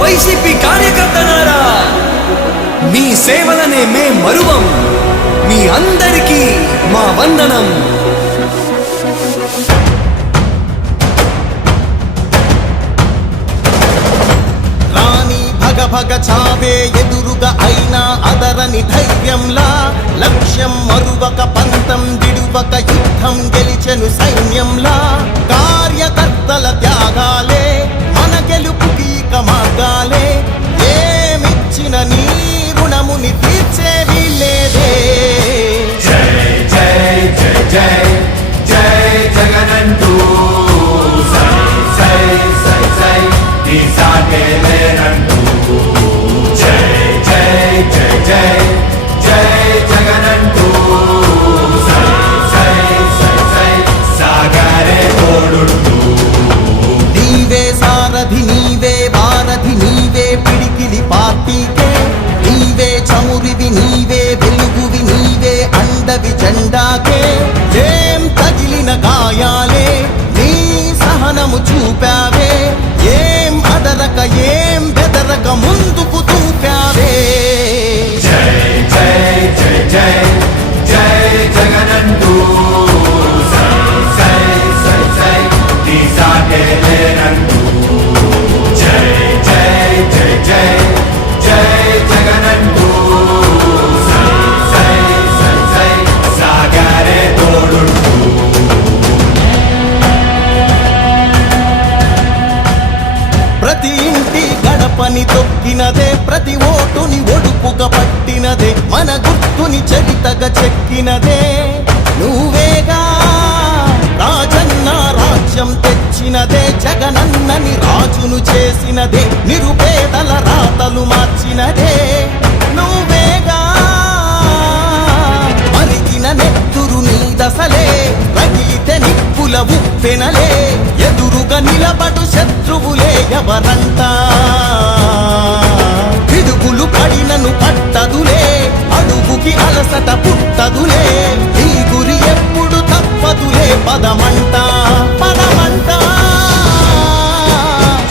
YCP కార్యకర్తలారా, మీ సేవలనే మే మరువం. మీ అందరికీ మా వందనం. భగ చావే ఎదురుగా అయినా అదరని ధైర్యంలా, లక్ష్యం మరువక పంతం విడువక యుద్ధం గెలిచెను సైన్యంలా. కార్యకర్తల త్యాగాలే మన గెలుపుకి ఇక మార్గాలే. ఏమిచ్చిన నీ రుణముని తీర్చేది లేదే. జై జై జై జై జై జగనంటూ సై సై సై సై ఈ సాగే లేనంటూ. జై జై జై జై జై జగనంటూ సై సై సై సై సాగరే తోడుంటూ. నీవే సారథి, నీవే వారధి, నీవే పిడికిలి పార్టీకే. నీవే చమురివి, నీవే వెలుగువి, నీవే అండవి జెండాకే. ఏం తగిలిన గాయాలే నీ సహనము చూపావే. ఏం అదరక ఏం బెదరక ముందుకు తూపావే. జై జై జై జై జై జగనంటూ సై సై సై సై ఈ సాగే లేనంటూ. జై జై జై జై జై జగనంటూ సై సై సై సై సాగరే తోడుంటూ. ప్రతి ఇంటి గడపని తొక్కినదే, ప్రతి ఓటుని ఒడుపుగా పట్టినదే, మన గుర్తుని చరితగా చెక్కినదే నువ్వేగా. రాజన్న రాజ్యం తెచ్చినదే, జగనన్నని రాజును చేసినదే, నిరుపేదల రాతలు మార్చినదే నువ్వేగా. మరిగిన నెత్తురు నీ దశలే, రగిలితే నిప్పుల ఉప్పెనలే. ఎదురుగా నిలబడు శత్రువులే ఎవరంట. పిడుగులు పడినను పట్టదులే, అడుగుకి అలసట పుట్టదులే. ఈ గురి ఎప్పుడు తప్పదులే, పదమంట పదమంట.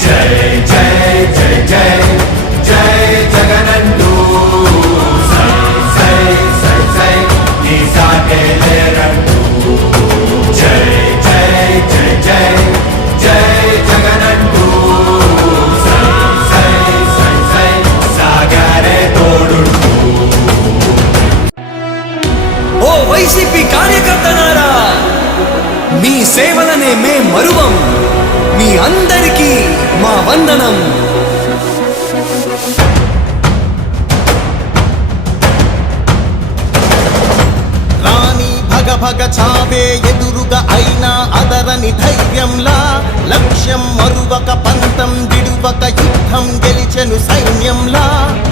జై జై జై జై జై జగనంటూ సై సై సై సై ఈ సాగే లేనంటూ. జై జై జై జై జై జగనంటూ సై సై సై సై సాగరే తోడుంటూ. ఓ వైసీపీ కార్యకర్తలారా, మీ సేవలనే మే మరువం. మీ అందరికీ మా వందనం. భగ చావే ఎదురుగా అయినా అదరని ధైర్యంలా, లక్ష్యం మరువక పంతం విడువక యుద్ధం గెలిచెను సైన్యంలా.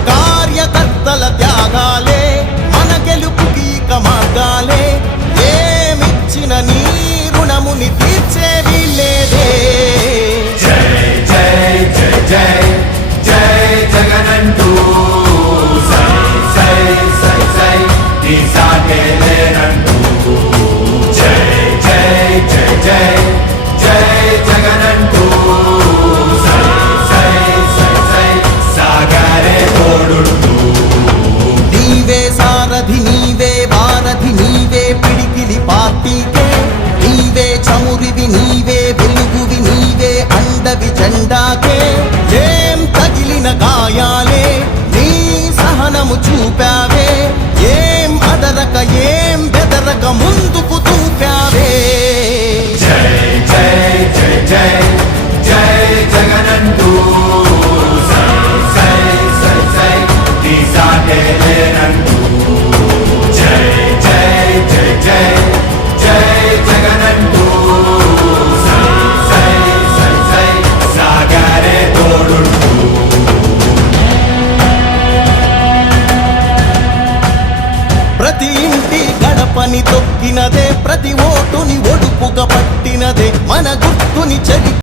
కార్యకర్తల త్యాగాలే మన గెలుపుకి ఇక మార్గాలే. ఏమిచ్చిన నీ రుణముని తీర్చేది లేదే. జై జై జై జై జై జగనంటూ సై సై సై సై ఈ సాగే లేనంటూ. జై జై జై జై జై జగనంటూ సై సై సై సై సాగరే తోడుంటూ. నీవే సారథి, నీవే వారధి, నీవే పిడికిలి పార్టీకే. నీవే చమురివి, నీవే వెలుగువి, నీవే అండవి జెండాకే. ఏం తగిలిన గాయాలే నీ సహనము చూపావే. ఏం అదరక ఏం బెదరక ముందుకు తూపావే. జై జై జై జై జై జగనంటూ సై సై సై సై ఈ సాగే లేనంటూ. జై జై జై జై జై జగనంటూ సై సై సై సై సాగరే తోడుంటూ. ప్రతి ఇంటి గడపని తొక్కినదే, ప్రతి ఓటుని ఒడుపుగా పట్టినదే, మన గుర్తుని చరి